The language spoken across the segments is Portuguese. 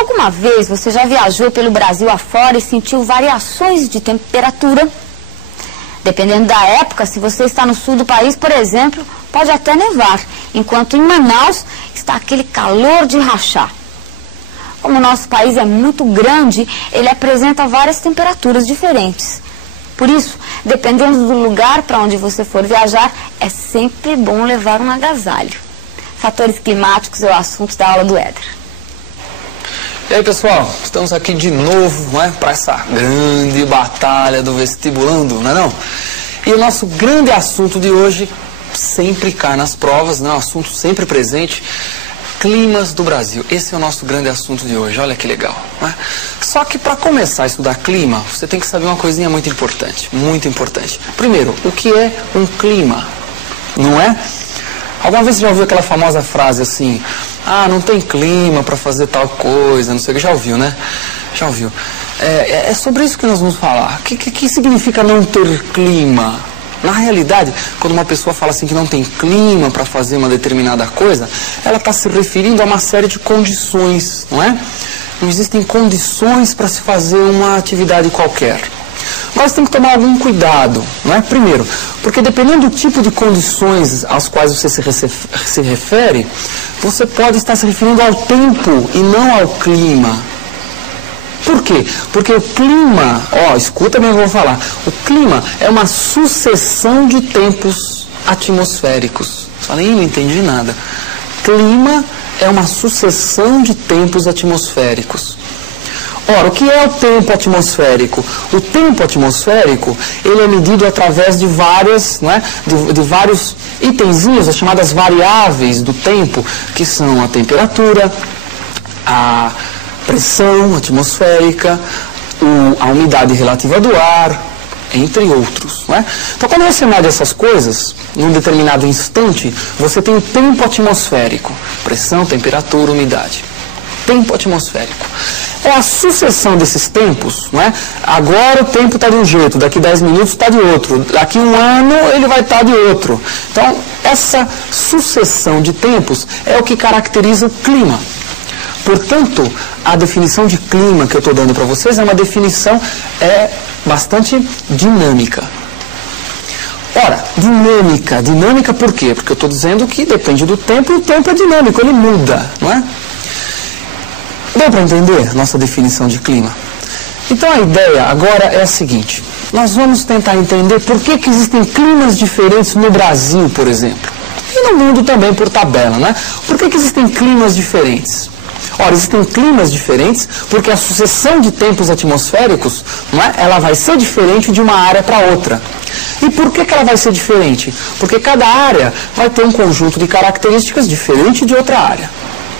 Alguma vez você já viajou pelo Brasil afora e sentiu variações de temperatura? Dependendo da época, se você está no sul do país, por exemplo, pode até nevar, enquanto em Manaus está aquele calor de rachar. Como o nosso país é muito grande, ele apresenta várias temperaturas diferentes. Por isso, dependendo do lugar para onde você for viajar, é sempre bom levar um agasalho. Fatores climáticos é o assunto da aula do Éder. E aí, pessoal, estamos aqui de novo, não é, para essa grande batalha do vestibulando, não é não? E o nosso grande assunto de hoje sempre cai nas provas, não é um assunto sempre presente, climas do Brasil. Esse é o nosso grande assunto de hoje, olha que legal, não é? Só que para começar a estudar clima, você tem que saber uma coisinha muito importante, muito importante. Primeiro, o que é um clima, não é? Alguma vez você já ouviu aquela famosa frase assim, ah, não tem clima para fazer tal coisa, não sei o que, já ouviu, né? Já ouviu. É sobre isso que nós vamos falar. O que significa não ter clima? Na realidade, quando uma pessoa fala assim que não tem clima para fazer uma determinada coisa, ela está se referindo a uma série de condições, não é? Não existem condições para se fazer uma atividade qualquer. Mas tem que tomar algum cuidado, não é? Primeiro, porque dependendo do tipo de condições às quais você se refere, você pode estar se referindo ao tempo e não ao clima. Por quê? Porque o clima, escuta bem o que eu vou falar, o clima é uma sucessão de tempos atmosféricos. Falei, não entendi nada. Clima é uma sucessão de tempos atmosféricos. Ora, o que é o tempo atmosférico? O tempo atmosférico, ele é medido através de várias, não é? de vários itenzinhos, as chamadas variáveis do tempo, que são a temperatura, a pressão atmosférica, a umidade relativa do ar, entre outros, não é? Então, quando você mede essas coisas, em um determinado instante, você tem o tempo atmosférico, pressão, temperatura, umidade. Tempo atmosférico. É a sucessão desses tempos, não é? Agora o tempo está de um jeito, daqui 10 minutos está de outro, daqui um ano ele vai estar de outro. Então, essa sucessão de tempos é o que caracteriza o clima. Portanto, a definição de clima que eu estou dando para vocês é uma definição bastante dinâmica. Ora, dinâmica por quê? Porque eu estou dizendo que depende do tempo e o tempo é dinâmico, ele muda, não é? Deu para entender a nossa definição de clima? Então a ideia agora é a seguinte, nós vamos tentar entender por que existem climas diferentes no Brasil, por exemplo, e no mundo também por tabela, né? Por que existem climas diferentes? Ora, existem climas diferentes porque a sucessão de tempos atmosféricos, não é? Ela vai ser diferente de uma área para outra. E por que ela vai ser diferente? Porque cada área vai ter um conjunto de características diferente de outra área,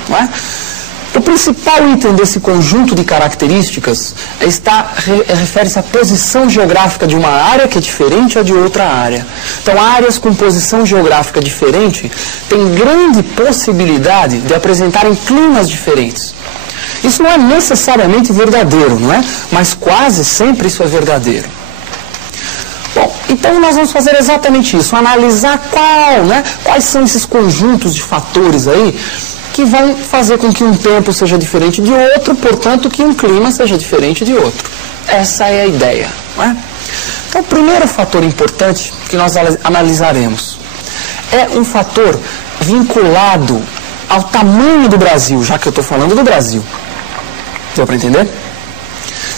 não é? O principal item desse conjunto de características refere-se à posição geográfica de uma área que é diferente da de outra área. Então, áreas com posição geográfica diferente têm grande possibilidade de apresentarem climas diferentes. Isso não é necessariamente verdadeiro, não é? Mas quase sempre isso é verdadeiro. Bom, então nós vamos fazer exatamente isso, analisar quais são esses conjuntos de fatores aí que vão fazer com que um tempo seja diferente de outro, portanto, que um clima seja diferente de outro. Essa é a ideia, não é? Então, o primeiro fator importante que nós analisaremos é um fator vinculado ao tamanho do Brasil, já que eu estou falando do Brasil. Deu para entender?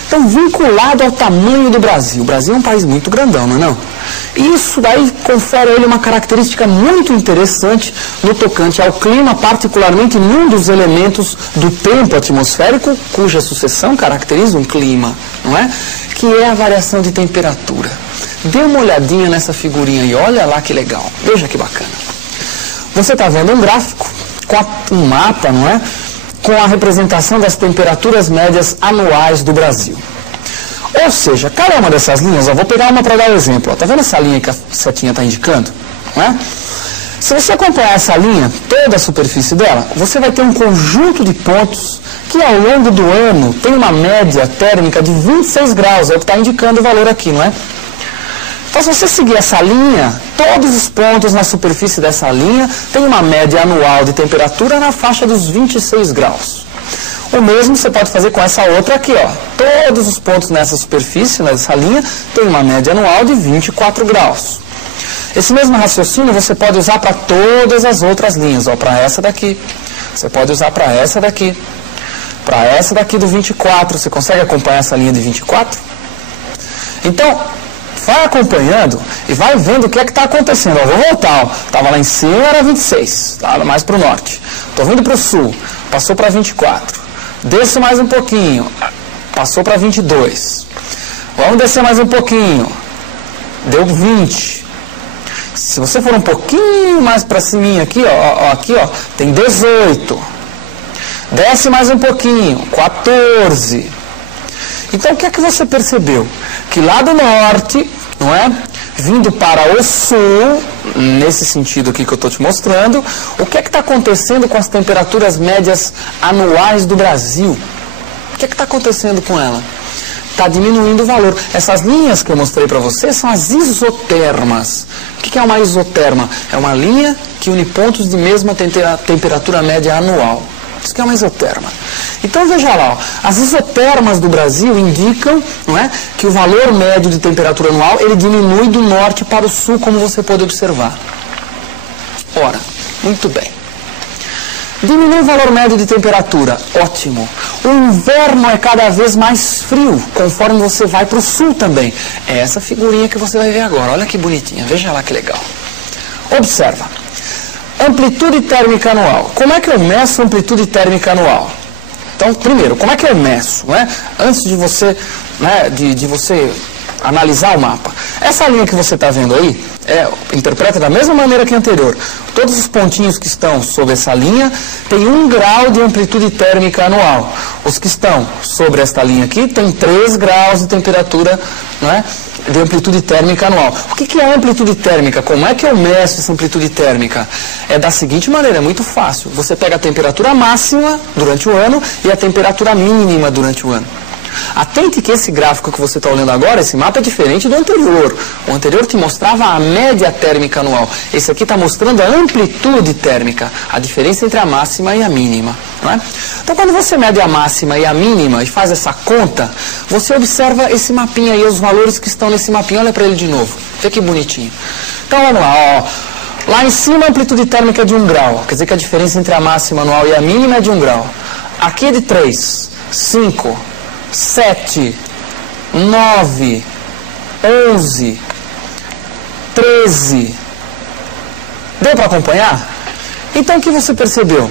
Então, vinculado ao tamanho do Brasil. O Brasil é um país muito grandão, não é não? Isso daí confere a ele uma característica muito interessante no tocante ao clima, particularmente num dos elementos do tempo atmosférico, cuja sucessão caracteriza um clima, não é? Que é a variação de temperatura. Dê uma olhadinha nessa figurinha aí, olha lá que legal, veja que bacana. Você está vendo um gráfico, com um mapa, não é? Com a representação das temperaturas médias anuais do Brasil. Ou seja, cada uma dessas linhas, eu vou pegar uma para dar um exemplo. Está vendo essa linha que a setinha está indicando? Não é? Se você acompanhar essa linha, toda a superfície dela, você vai ter um conjunto de pontos que ao longo do ano tem uma média térmica de 26 graus, é o que está indicando o valor aqui, não é? Então, se você seguir essa linha, todos os pontos na superfície dessa linha têm uma média anual de temperatura na faixa dos 26 graus. O mesmo você pode fazer com essa outra aqui, ó. Todos os pontos nessa superfície, nessa linha, tem uma média anual de 24 graus. Esse mesmo raciocínio você pode usar para todas as outras linhas, ó, para essa daqui. Você pode usar para essa daqui. Para essa daqui do 24, você consegue acompanhar essa linha de 24? Então, vai acompanhando e vai vendo o que é que está acontecendo. Ó, vou voltar, estava lá em cima, era 26, tá? Mais para o norte. Estou vindo para o sul, passou para 24. Desço mais um pouquinho, passou para 22. Vamos descer mais um pouquinho, deu 20. Se você for um pouquinho mais para cima aqui, ó, aqui, ó, tem 18. Desce mais um pouquinho, 14. Então, o que é que você percebeu? Que lá do norte, não é? Vindo para o sul, nesse sentido aqui que eu estou te mostrando, o que é que está acontecendo com as temperaturas médias anuais do Brasil? O que é que está acontecendo com ela? Está diminuindo o valor. Essas linhas que eu mostrei para você são as isotermas. O que é uma isoterma? É uma linha que une pontos de mesma temperatura média anual. Isso que é uma isoterma. Então veja lá, ó, as isotermas do Brasil indicam, não é, que o valor médio de temperatura anual ele diminui do norte para o sul, como você pode observar. Ora, muito bem. Diminui o valor médio de temperatura, ótimo. O inverno é cada vez mais frio, conforme você vai para o sul também. É essa figurinha que você vai ver agora, olha que bonitinha, veja lá que legal. Observa. Amplitude térmica anual. Como é que eu meço a amplitude térmica anual? Então, primeiro, como é que eu meço? Né? Antes de você, né, de você analisar o mapa. Essa linha que você está vendo aí, interpreta da mesma maneira que a anterior. Todos os pontinhos que estão sobre essa linha têm 1 grau de amplitude térmica anual. Os que estão sobre esta linha aqui têm 3 graus de temperatura, né, de amplitude térmica anual. O que é amplitude térmica? Como é que eu meço essa amplitude térmica? É da seguinte maneira, é muito fácil. Você pega a temperatura máxima durante o ano e a temperatura mínima durante o ano. Atente que esse gráfico que você está olhando agora, esse mapa é diferente do anterior. O anterior te mostrava a média térmica anual. Esse aqui está mostrando a amplitude térmica, a diferença entre a máxima e a mínima. Não é? Então, quando você mede a máxima e a mínima e faz essa conta, você observa esse mapinha aí, os valores que estão nesse mapinha. Olha para ele de novo. Vê que bonitinho. Então, vamos lá. Ó. Lá em cima, a amplitude térmica é de 1 grau. Quer dizer que a diferença entre a máxima anual e a mínima é de 1 grau. Aqui é de 3, 5... 7, 9, 11, 13. Deu para acompanhar? Então, o que você percebeu?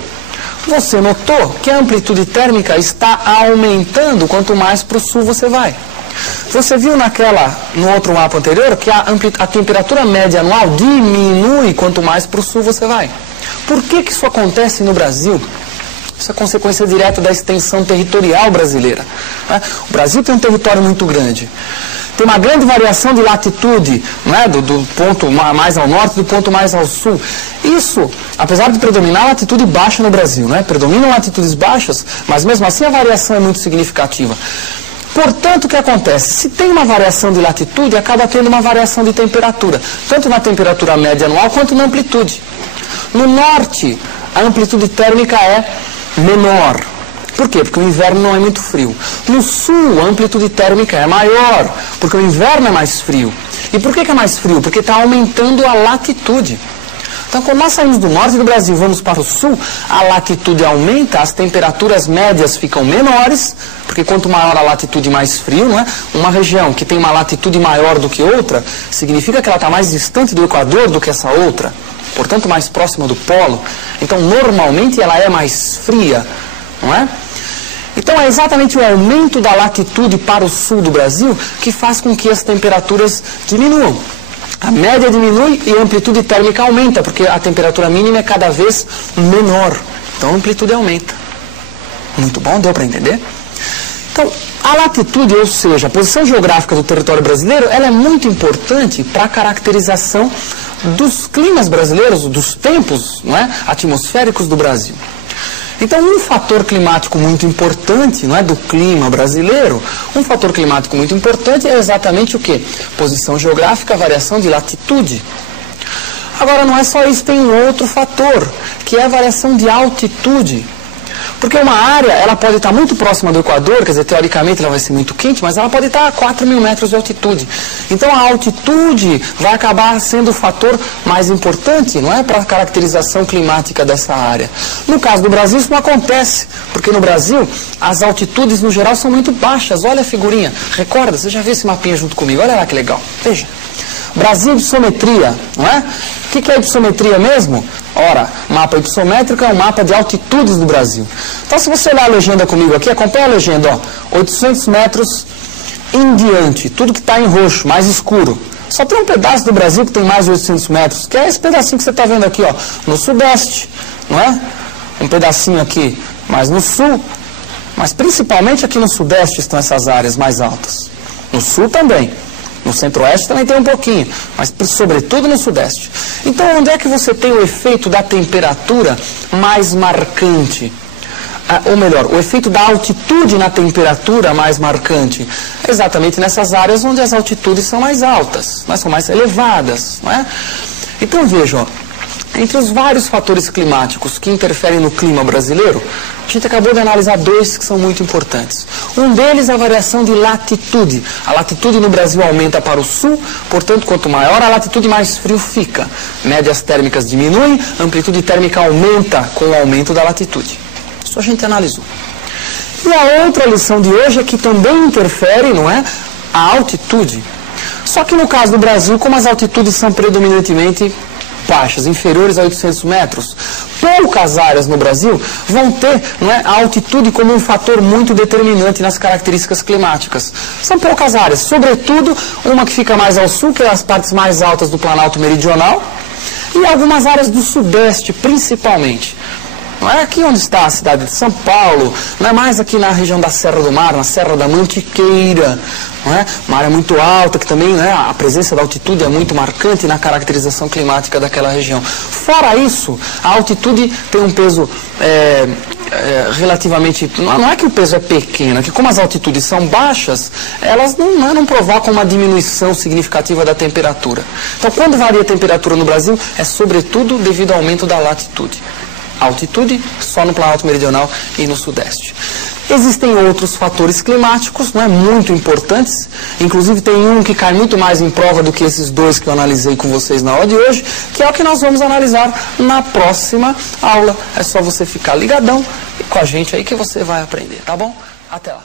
Você notou que a amplitude térmica está aumentando quanto mais para o sul você vai. Você viu no outro mapa anterior que a temperatura média anual diminui quanto mais para o sul você vai. Por que isso acontece no Brasil? Isso é consequência direta da extensão territorial brasileira. Né? O Brasil tem um território muito grande. Tem uma grande variação de latitude, né? do ponto mais ao norte do ponto mais ao sul. Isso, apesar de predominar a latitude baixa no Brasil, né? Predominam latitudes baixas, mas mesmo assim a variação é muito significativa. Portanto, o que acontece? Se tem uma variação de latitude, acaba tendo uma variação de temperatura, tanto na temperatura média anual quanto na amplitude. No norte, a amplitude térmica é menor. Por quê? Porque o inverno não é muito frio. No sul, a amplitude térmica é maior, porque o inverno é mais frio. E por que é mais frio? Porque está aumentando a latitude. Então, quando nós saímos do norte do Brasil e vamos para o sul, a latitude aumenta, as temperaturas médias ficam menores, porque quanto maior a latitude, mais frio, não é? Uma região que tem uma latitude maior do que outra, significa que ela está mais distante do Equador do que essa outra, portanto mais próxima do polo. Então, normalmente ela é mais fria, não é? Então, é exatamente o aumento da latitude para o sul do Brasil que faz com que as temperaturas diminuam. A média diminui e a amplitude térmica aumenta, porque a temperatura mínima é cada vez menor. Então a amplitude aumenta. Muito bom, deu para entender? Então, a latitude, ou seja, a posição geográfica do território brasileiro, ela é muito importante para a caracterização dos climas brasileiros, dos tempos, não é, atmosféricos do Brasil. Então, um fator climático muito importante, não é, do clima brasileiro, um fator climático muito importante é exatamente o quê? Posição geográfica, variação de latitude. Agora, não é só isso, tem um outro fator, que é a variação de altitude. Porque uma área, ela pode estar muito próxima do Equador, quer dizer, teoricamente ela vai ser muito quente, mas ela pode estar a 4.000 metros de altitude. Então a altitude vai acabar sendo o fator mais importante, não é, para a caracterização climática dessa área. No caso do Brasil isso não acontece, porque no Brasil as altitudes no geral são muito baixas. Olha a figurinha, recorda, você já viu esse mapinha junto comigo? Olha lá que legal, veja. Brasil hipossometria, não é? O que é hipossometria mesmo? Ora, mapa hipossométrico é um mapa de altitudes do Brasil. Então, se você olhar a legenda comigo aqui, acompanha a legenda, ó, 800 metros em diante, tudo que está em roxo, mais escuro. Só tem um pedaço do Brasil que tem mais de 800 metros, que é esse pedacinho que você está vendo aqui, ó, no sudeste, não é? Um pedacinho aqui mais no sul, mas principalmente aqui no sudeste estão essas áreas mais altas. No sul também. No centro-oeste também tem um pouquinho, mas sobretudo no sudeste. Então, onde é que você tem o efeito da temperatura mais marcante? Ou melhor, o efeito da altitude na temperatura mais marcante? Exatamente nessas áreas onde as altitudes são mais altas, mas são mais elevadas, não é? Então, vejam, entre os vários fatores climáticos que interferem no clima brasileiro, a gente acabou de analisar dois que são muito importantes. Um deles é a variação de latitude. A latitude no Brasil aumenta para o sul, portanto, quanto maior a latitude, mais frio fica. Médias térmicas diminuem, a amplitude térmica aumenta com o aumento da latitude. Isso a gente analisou. E a outra lição de hoje é que também interfere, não é, a altitude. Só que no caso do Brasil, como as altitudes são predominantemente baixas, inferiores a 800 metros, poucas áreas no Brasil vão ter, não é, a altitude como um fator muito determinante nas características climáticas. São poucas áreas, sobretudo uma que fica mais ao sul, que é as partes mais altas do Planalto Meridional, e algumas áreas do sudeste, principalmente. Não é aqui onde está a cidade de São Paulo, não é mais aqui na região da Serra do Mar, na Serra da Mantiqueira, não é? Uma área muito alta, que também, né, a presença da altitude é muito marcante na caracterização climática daquela região. Fora isso, a altitude tem um peso relativamente... Não é que o peso é pequeno, é que como as altitudes são baixas, elas não provocam uma diminuição significativa da temperatura. Então, quando varia a temperatura no Brasil, é sobretudo devido ao aumento da latitude. Altitude só no Planalto Meridional e no Sudeste. Existem outros fatores climáticos, não é, muito importantes, inclusive tem um que cai muito mais em prova do que esses dois que eu analisei com vocês na aula de hoje, que é o que nós vamos analisar na próxima aula. É só você ficar ligadão com a gente aí que você vai aprender, tá bom? Até lá.